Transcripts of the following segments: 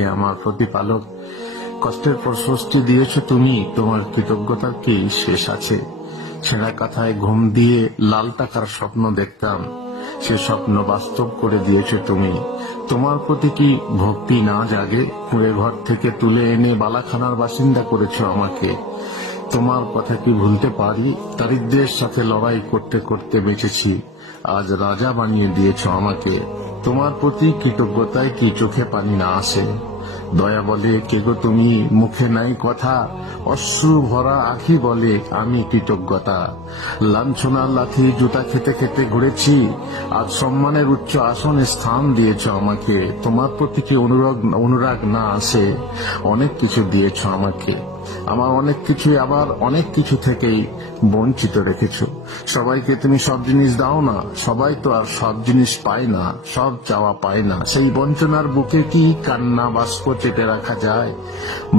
আমার প্রতিপালক, কষ্টের পর স্বস্তি দিয়েছ তুমি, তোমার কৃতজ্ঞতার কি শেষ আছে? ছেঁড়া কাঁথায় ঘুম দিয়ে লাল টাকার স্বপ্ন দেখতাম, সে স্বপ্ন বাস্তব করে দিয়েছ তুমি। তোমার প্রতি কি ভক্তি না জাগে? কুঁড়ে ঘর থেকে তুলে এনে বালাখানার বাসিন্দা করেছ আমাকে। তোমার কথা কি ভুলতে পারি? দারিদ্র্যের সাথে লড়াই করতে করতে বেঁচেছি, আজ রাজা বানিয়ে দিয়েছ আমাকে। তোমার প্রতি কৃতজ্ঞতায় কি চোখে পানি না আসে? দয়া বলে কে গো তুমি, মুখে নাই কথা, অশ্রু ভরা আখি বলে আমি কৃতজ্ঞতা। লাঞ্ছনার লাথি জুতা খেতে খেতে ঘুরেছি, আজ সম্মানের উচ্চ আসনে স্থান দিয়েছ আমাকে। তোমার প্রতি কি অনুরাগ না আসে? অনেক কিছু দিয়েছ আমাকে, আমার অনেক কিছু, আবার অনেক কিছু থেকেই বঞ্চিত রেখেছ। সবাইকে তুমি সব জিনিস দাও না, সবাই তো আর সব জিনিস পায় না, সব চাওয়া পায় না। সেই বঞ্চনার বুকে কি কান্না বাষ্প চেপে রাখা যায়?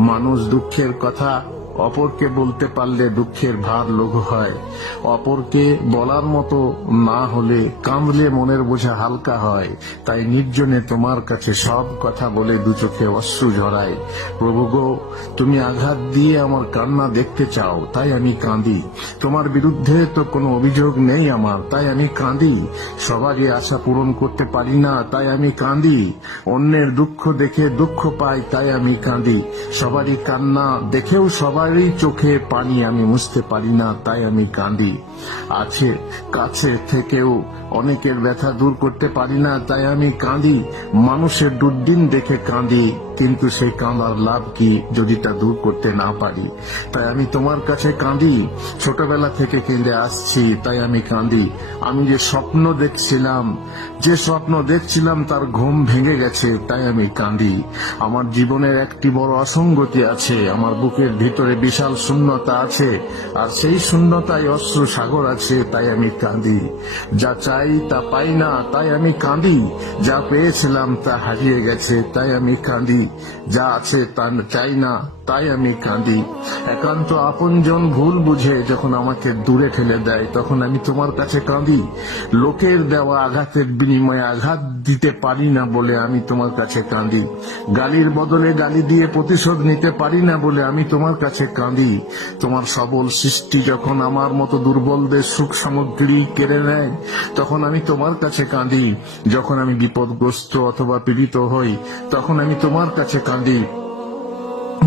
মানুষ দুঃখের কথা অপরকে বলতে পারলে দুঃখের ভার লঘু হয়, অপরকে বলার মতো না হলে কাঁদলে মনের বোঝা হালকা হয়। তাই নির্জনে তোমার কাছে সব কথা বলে দু চোখে অশ্রু ঝরাই। প্রভু গো, তুমি আঘাত দিয়ে আমার কান্না দেখতে চাও, তাই আমি কাঁদি। তোমার বিরুদ্ধে তো কোনো অভিযোগ নেই আমার, তাই আমি কাঁদি। সবারই আশা পূরণ করতে পারি না, তাই আমি কাঁদি। অন্যের দুঃখ দেখে দুঃখ পাই, তাই আমি কাঁদি। সবারই কান্না দেখেও সবারই চোখে পানি আমি মুছতে পারি না, তাই আমি কাঁদি। আছে কাছে থেকেও অনেকের ব্যথা দূর করতে পারি না, তাই আমি কাঁদি। মানুষের দুর্দিন দেখে কাঁদি, কিন্তু সেই কাঁদার লাভ কি যদি তা দূর করতে না পারি? তাই আমি তোমার কাছে কাঁদি। ছোটবেলা থেকে কেঁদে আসছি, তাই আমি কাঁদি। আমি যে স্বপ্ন দেখছিলাম তার ঘুম ভেঙে গেছে, তাই আমি কাঁদি। আমার জীবনের একটি বড় অসঙ্গতি আছে, আমার বুকের ভিতরে বিশাল শূন্যতা আছে, আর সেই শূন্যতায় অশ্রু সাগর আছে, তাই আমি কাঁদি। যা চাই তা পাই না, তাই আমি কাঁদি। যা পেয়েছিলাম তা হারিয়ে গেছে, তাই আমি কাঁদি। যা আছে তা চাই না, তাই আমি কাঁদি। একান্ত আপনজন ভুল বুঝে যখন আমাকে দূরে ঠেলে দেয়, তখন আমি তোমার কাছে কাঁদি। লোকের দেওয়া আঘাতের বিনিময়ে আঘাত দিতে পারি না বলে আমি তোমার কাছে কাঁদি। গালির বদলে গালি দিয়ে প্রতিশোধ নিতে পারি না বলে আমি তোমার কাছে কাঁদি। তোমার সবল সৃষ্টি যখন আমার মতো দুর্বলদের সুখ সামগ্রী কেড়ে নেয়, তখন আমি তোমার কাছে কাঁদি। যখন আমি বিপদগ্রস্ত অথবা পীড়িত হই, তখন আমি তোমার কাছে কাঁদি।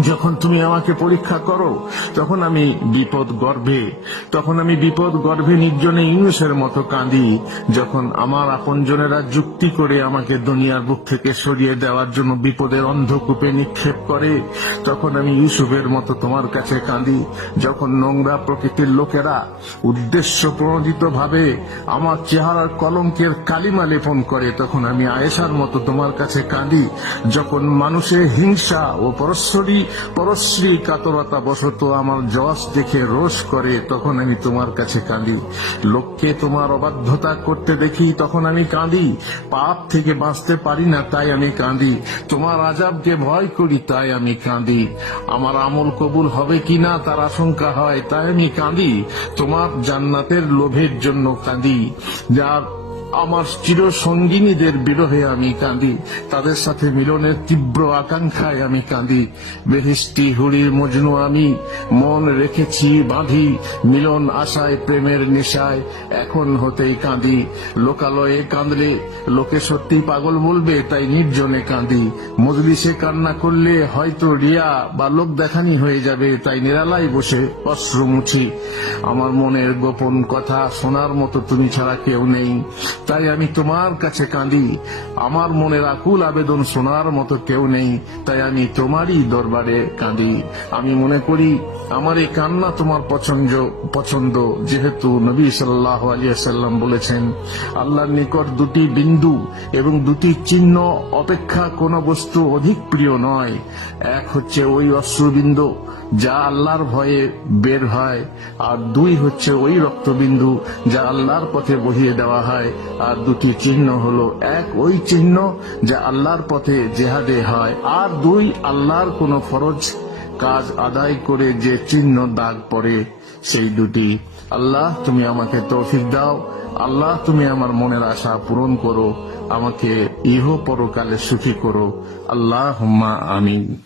যখন তুমি আমাকে পরীক্ষা করো, তখন আমি বিপদ গর্ভে নির্জনে ইউনুসের মতো কাঁদি। যখন আমার আপনজনেরা যুক্তি করে আমাকে দুনিয়ার বুক থেকে সরিয়ে দেওয়ার জন্য বিপদের অন্ধকূপে নিক্ষেপ করে, তখন আমি ইউসুফের মতো তোমার কাছে কাঁদি। যখন নোংরা প্রকৃতির লোকেরা উদ্দেশ্য প্রণোদিত ভাবে আমার চেহারার কলঙ্কের কালিমা লেপন করে, তখন আমি আয়েশার মতো তোমার কাছে কাঁদি। যখন মানুষের হিংসা ও পরশ্রী কাতরতা বশত আমার যশ দেখে রোষ করে, তখন আমি তোমার কাছে কাঁদি। লোককে তোমার অবাধ্যতা করতে দেখি, তখন আমি কাঁদি। পাপ থেকে বাঁচতে পারি না, তাই আমি কাঁদি। তোমার আযাবকে ভয় করি, তাই আমি কাঁদি। আমার আমল কবুল হবে কিনা তার আশঙ্কা হয়, তাই আমি কাঁদি। তোমার জান্নাতের লোভের জন্য কাঁদি। যার আমার চির সঙ্গিনীদের বিরহে আমি কাঁদি, তাদের সাথে মিলনের তীব্র আকাঙ্ক্ষায় আমি কাঁদি। বেহেশতি হুরির মজনু আমি, মন রেখেছি বাঁধি, মিলন আশায় প্রেমের নেশায় এখন হতেই কাঁদি। লোকালয়ে কাঁদলে লোকে সত্যি পাগল বলবে, তাই নির্জনে কাঁদি। মজলিসে কান্না করলে হয়তো রিয়া বা লোক দেখানি হয়ে যাবে, তাই নিরালায় বসে অশ্রু মুছি। আমার মনের গোপন কথা শোনার মতো তুমি ছাড়া কেউ নেই, তাই আমি তোমার কাছে কাঁদি। আমার মনের আকুল আবেদন শোনার মতো কেউ নেই, তাই আমি তোমারই দরবারে কাঁদি। আমি মনে করি আমার এই কান্না তোমার পছন্দ, যেহেতু নবী সাল্লাল্লাহু আলাইহি ওয়াসাল্লাম বলেছেন, আল্লাহর নিকট দুটি বিন্দু এবং দুটি চিহ্ন অপেক্ষা কোন বস্তু অধিক প্রিয় নয়। এক হচ্ছে ওই অশ্রুবিন্দু যা আল্লাহর ভয়ে বের হয়, আর দুই হচ্ছে ওই রক্তবিন্দু যা আল্লাহর পথে বহিয়ে দেওয়া হয়। আর দুটি চিহ্ন হলো, এক ওই চিহ্ন যা আল্লাহর পথে জেহাদে হয়, আর দুই আল্লাহর কোন ফরজ কাজ আদায় করে যে চিহ্ন দাগ পড়ে, সেই দুটি। আল্লাহ তুমি আমাকে তৌফিক দাও, আল্লাহ তুমি আমার মনের আশা পূরণ করো, আমাকে ইহ পরকালে সুখী করো। আল্লাহুম্মা আমিন।